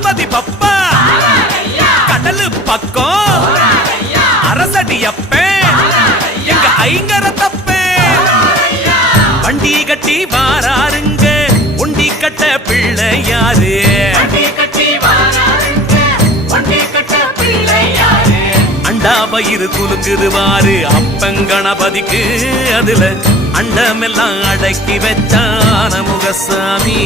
கணபதி பப்பா கடலு பக்கம் அரசடி அப்பேன் எங்க ஐங்கர தப்பேன் வண்டி கட்டி வாராருங்க உண்டி கட்ட பிள்ளையாரு அண்டா பயிறு குலுக்குது வாரு அப்பங்கணபதிக்கு அதுல அண்டமெல்லாம் அடக்கி வச்சான முகசாமி